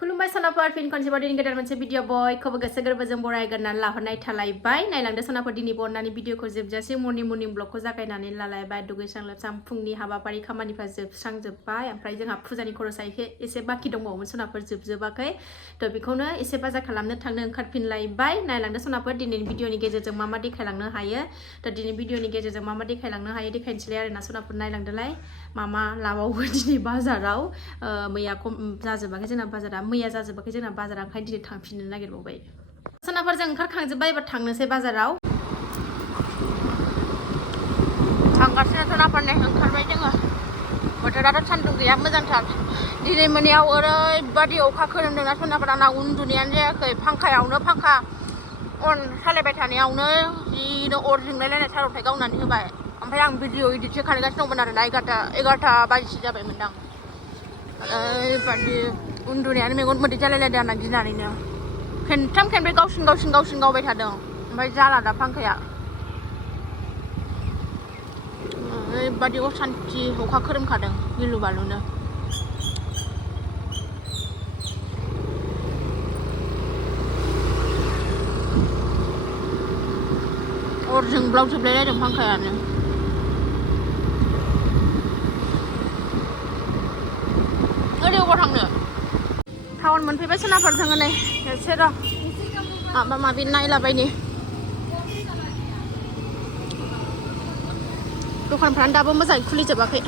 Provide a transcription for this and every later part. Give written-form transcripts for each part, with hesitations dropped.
खुलुमबाय सनाफोर फिन खनसेबाव दिनै गोदान मोनसे भिडिअ बयखौबो गोसो गोरबोजों बरायगोरनानै लाहरनाय थालायबाय नायलांदो सनाफोर दिनै बरनानै भिडिअखौ जोबजासे मर्निं ब्लगखौ जागायनानै लालायबाय दुगैस्रां लोबस्रां फुंनि हाबाफारि खामानिफ्रा जोबस्रांजोब्बाय ओमफ्राय जोंहा फुजानि खरसा एसे बाखि दंबावोमोन सनाफोर जोबजोबाखै थ' बेखौनो एसे बाजार खालामनो थांनो ओंखारफिनलायबाय नायलांदो सनाफोर दिनैनि भिडिअनि गेजेरजों मा देखायलांनो हायो थ' दिनै भिडिअनि गेजेरजों मा देखायलांनो हायो देखायनोसैलाय आरोना सनाफोर नायलांदोलाय मा लाबावो दिनै बाजाराव मैया जाजोबाखै जोंना बाजारा मैया जाजोबाखै जोंना बाजारा ओंखायनो दिनै थांफिननो नागिरबावबाय सनाफोरजों ओंखारखांजोब्बाय एबार थांनोसै बाजाराव थांगासिनो सनाफोरनि ओंखारबाय जोङो बोथोराथ' सान्दुं गैया मोजांथार दिनै मोनायाव ओरैबादि अखा खोरोमदोंना सनाफोर आंना उन्दुनायानो जायाखै फांखा अन सालायबाय थानायावनो जिनो अर जोंलायलायनाय सारअन्थाइ गावनानै होबाय ओमफ्राय आं भिडिअ इडिटसो खालामगासिनो दंमोन आरोना 11था बाजिसो जाबायमोनदां ओरैबादि उन्दुनायानो मेगन मोदै जालायलायदों आंना गिनानैनो खेनथाम खेनब्रै गावसिन गावबाय थादों ओमफ्राय जाला दा फांखाया ओरैबादि असान्थि अखा खोरोमखादों गिलु बालुनो अर जोंब्लावजोबलायलायदों फांखायानो ओरै अबाव थांनो टाउन मोनफैबाय सोनाफोर जोङो नै एसे र' माबा माबि नायलाबायनि दखानफ्रानो दाबो मोजाङै खुलिजोबाखै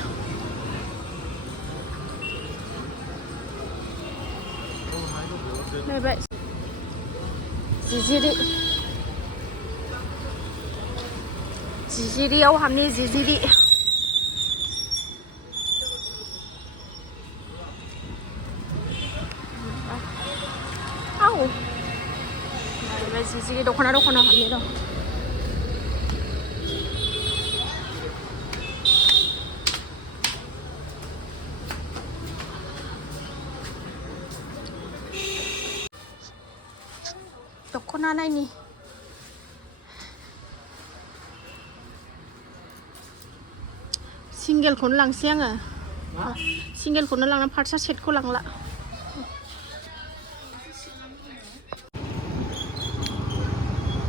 नैबे जिजिरियाव हामनि जिजिरि जिजिरि दख'नायाव हामनि र' दख'ना नायनि सिंगेलखौनो लांसै आङो सिंगेलखौनो लांना फारसा सेटखौ लांला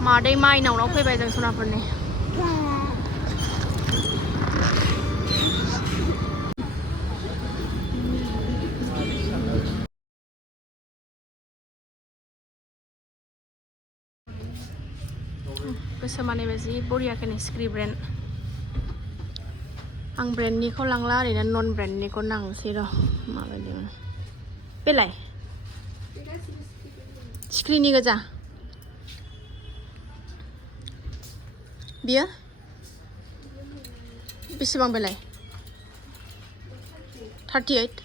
मादै माइनावनाव फैबाय जों सनाफोरनि गोसोमा नैबे जि बरियाखैनो स्क्रि ब्रेन्ड आं ब्रेन्डनिखौ लांला ओरैनो नन ब्रेन्डनिखौ नांसै र' माबायदि बेलाय स्क्रिनि गोजा बियो बेसेबां बेलाय 38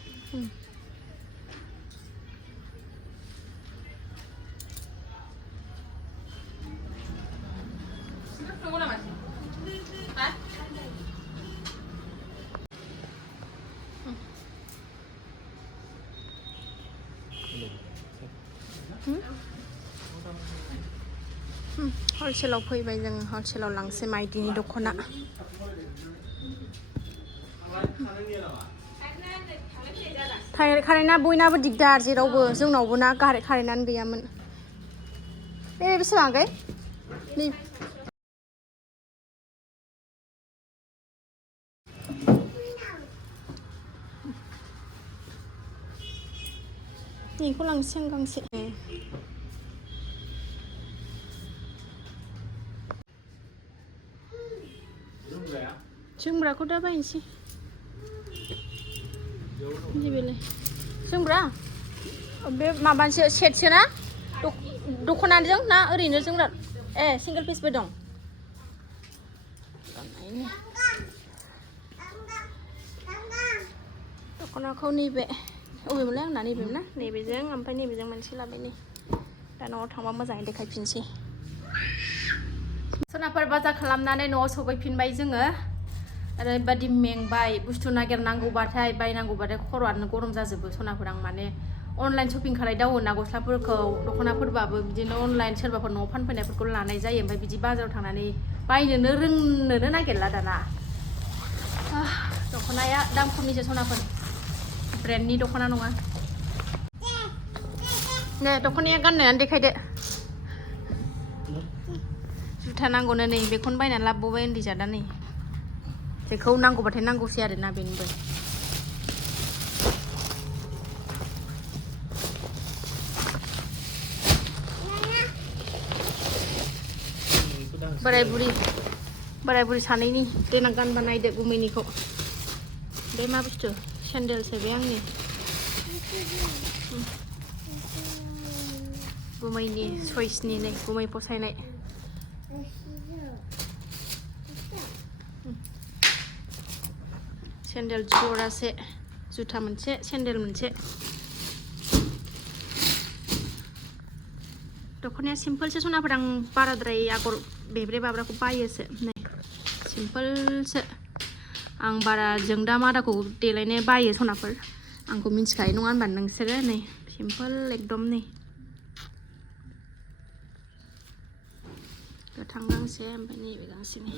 हलसेलाव फैबाय जों हलसेलाव लांसै माइदिनि दख'ना कारेन्टआ बयनाबो दिगदार जेरावबो जोंनावबो ना कारेन्टआनो गैयामोन बे बेसेबां आगै नै बेखौ लांसै आं गांसे जोमग्राखौ दा बायनोसै बेलाय जोमग्रा बे माबासो सेटसो ना दख'नाजों ना ओरैनो जोमग्रा सिंगेल पिसबो दं दख'नाखौ नैबे अबेमोनलाय आंना नैबेमोन ना नैबेजों ओमफ्राय नैबेजों मोनसे लाबाय नै दा न'आव थांबा मोजाङै देखायफिनसै सनाफोर बाजार खालामनानै न'आव सफैफिनबाय जोङो ओरैबादि मेंबाय बुस्थु नागिरनांगौबाथाय बायनांगौबाथाय खर'आनो गरम जाजोबो सनाफोर आं माने अनलाइन शपिं खालायदावो ना गस्लाफोरखौ दख'नाफोरबाबो बिदिनो अनलाइन सोरबाफोर न'आव फानफैनायफोरखौ लानाय जायो ओमफ्राय बिदि बाजाराव थांनानै बायनोनो रोंनोनो नागिरला दाना दख'नाया दाम खमनिसो सनाफोर ब्रेन्डनि दख'ना नङा เนี่ยदख'नाया गाननायानो देखायदो जुथा नांगौनो नै बेखौनो बायनानै लाबोबाय उन्दै जादा नै बेखौ नांगौबाथाय नांगौसै आरोना बेनोबो बोराय बुरि सानैनि देनां गानबा नायदो गुमैनिखौ बे मा बुस्थु सेन्देलसो बे आंनि गुमैनि सइसनि नै गुमै फसायनाय सेन्देल जरासे जुथा मोनसे सेन्देल मोनसे दख'नाया सिम्पोलसो सनाफोर आं बाराद्राय आगर बेब्रे बाब्राखौ बायोसो नै सिम्पोलसो आं बारा जोंदा मादाखौ देलायनो बायो सनाफोर आंखौ मिन्थिखायो नङा होनबा नोंसोरो नै सिम्पोल एकदम नै गोथां गांसे ओमफ्राय नैबे गांसे नै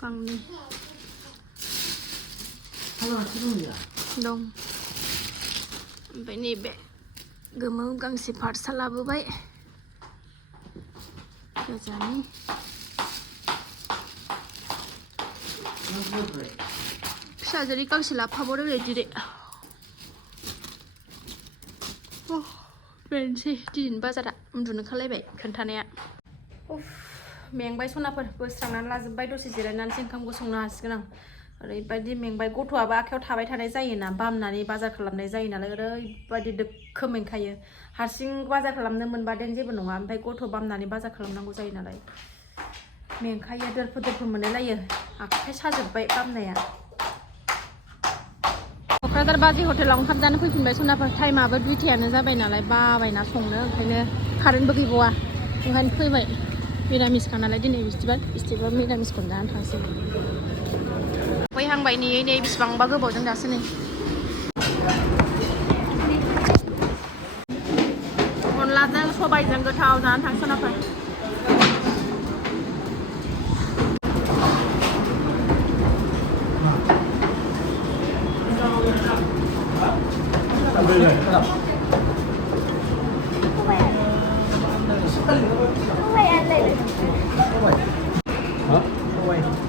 गांनै दं ओमफ्राय नैबे गोमो गांसे फारसा लाबोबाय गोजानि फिसाजोनि गांसे लाफाबावदों बिदिनो बेनोसै दिनैनि बाजारा उन्दुनो खालायबाय खोन्थानाया मेंबाय सनाफोर बोस्रांनानै लाजोब्बाय दसे जिरायनानैसो ओंखामखौ संनो हासिगोन आं ओरैबायदि मेंबाय गथ'आबो आखायाव थाबाय थानाय जायोना बामनानै बाजार खालामनाय जायो नालाय ओरैबायदि दोखो मेंखायो हारसिं बाजार खालामनो मोनबादेन जेबो नङा ओमफ्राय गथ' बामनानै बाजार खालामनांगौ जायो नालाय मेंखायो दोरफो मोनलायलायो आखाइ साजोब्बाय बामनाया क'क्राझार बाजै हटेलाव ओंखाम जानो फैफिनबाय सनाफोर टाइमाबो 2थायानो जाबाय नालाय बाबायना संनो ओंखायनो कारेन्टबो गैबावा ओंखायनो फैबाय मिरामिसखा नालाय दिनै बिस्थिबार मिरामिसखौनो जानो थांसै फैहांबाय नेयै नेयै बिसिबांबा गोबावजों दासो नै अनलाजों सबायजों गोथाव जानानै थांसै सनाफोर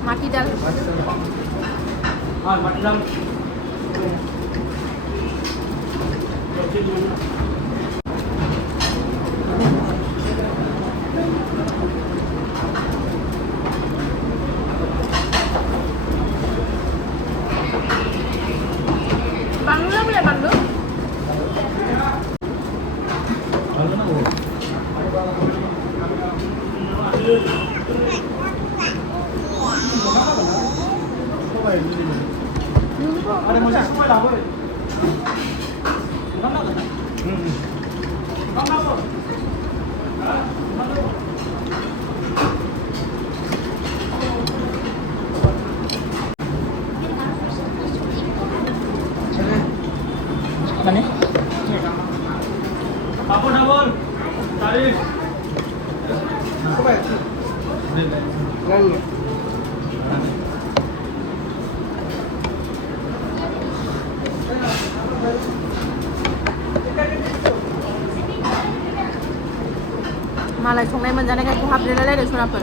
mati dal mati dal banglu boleh banglu ada mau semua lah boleh. Mana? Apa nawar? Tarik. Apa ya? Lalu. मालाय संनाय मोनजानायखाय खहाबलायलायदों सनाफोर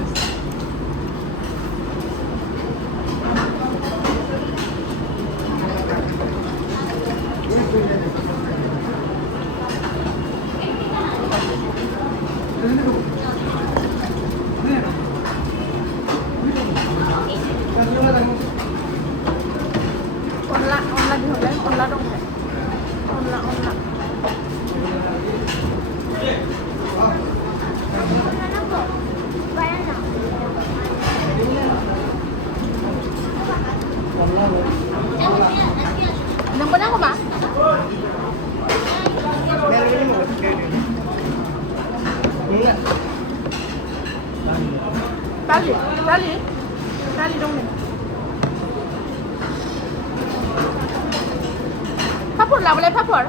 अनला दिहुनलाय अनला दं अनला Nang apa ma? Tali dong nih. Papur lah boleh papur.